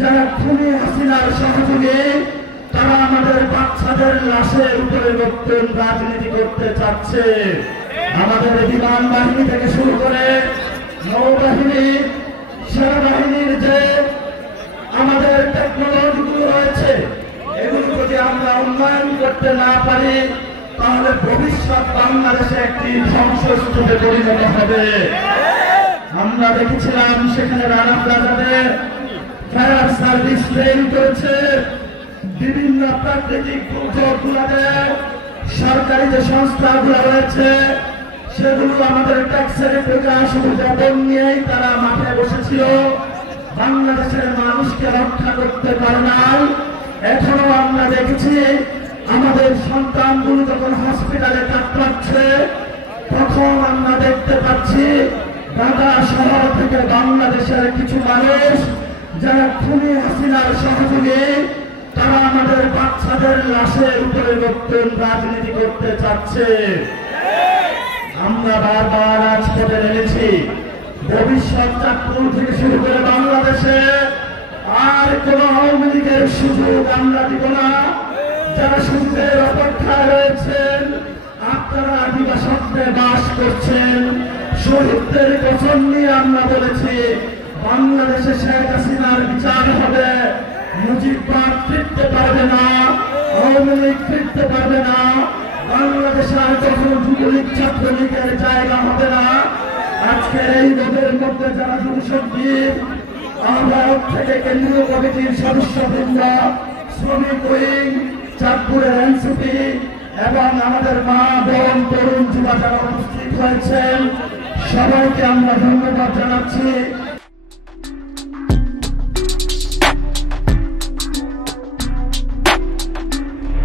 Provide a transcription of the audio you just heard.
যারা খুনি হাসিনার সহযোগী, তারা আমাদের বাচ্চাদের লাশের উপরে নতুন রাজনীতি করতে চাচ্ছে। আমাদের বিমান বাহিনী থেকে শুরু করে নৌবাহিনী, সেনাবাহিনীর যে আমাদের টেকনোলজিগুলো রয়েছে, এগুলো যদি আমরা উন্নয়ন করতে না পারি, তাহলে ভবিষ্যৎ বাংলাদেশে একটি ধ্বংসস্তূপে পরিণত হবে। আমরা দেখেছিলাম সেখানে রানা প্লাজাতে ফায়ার সার্ভিস ট্রেন করেছে, বিভিন্ন প্রাকৃতিক দুর্যোগগুলোতে সরকারি যে সংস্থাগুলো রয়েছে সেগুলো আমাদের ট্যাক্সের টাকা শুধু বেতন নিয়েই তারা মাঠে বসেছিল, বাংলাদেশের মানুষকে রক্ষা করতে পারে নাই। এখনো আমরা দেখেছি আমাদের সন্তানগুলো যখন হসপিটালে কাটাচ্ছে, তখন আমরা দেখতে পাচ্ছি ঢাকা শহর থেকে বাংলাদেশের কিছু মানুষ যারা খুনি হাসিনার সহযোগী, তারা আমাদের বাচ্চাদের লাশের উপরে নতুন রাজনীতি করতে চাচ্ছে। আমরা বারবার রাজপথে নেমেছি, ভবিষ্যৎ চাঁদপুর থেকে শুরু করে বাংলাদেশে আর কোন আওয়ামী লীগের সুযোগ আমরা দিব না। যারা সুযোগের অপেক্ষায় রয়েছেন, আপনারা আদিবাসীতে বাস করছেন, শহীদদের কসম নিয়ে আমরা বলেছি বাংলাদেশে শেখ হাসিনার বিচার হবে, মুজিববাদ ফিরতে পারবে না, আওয়ামী লীগ ফিরতে পারবে না, বাংলাদেশে আর কখনো যুবলীগ ছাত্রলীগের জায়গা হবে না। আজকে এই রোদের মধ্যে যারা যুবশক্তি আহ্বায়ক থেকে কেন্দ্রীয় কমিটির সদস্যবৃন্দ, শ্রমিক উইং, চাঁদপুরের এনসিপি এবং আমাদের মা বোন তরুণ যুবা যারা উপস্থিত হয়েছেন, সবাইকে আমরা ধন্যবাদ জানাচ্ছি।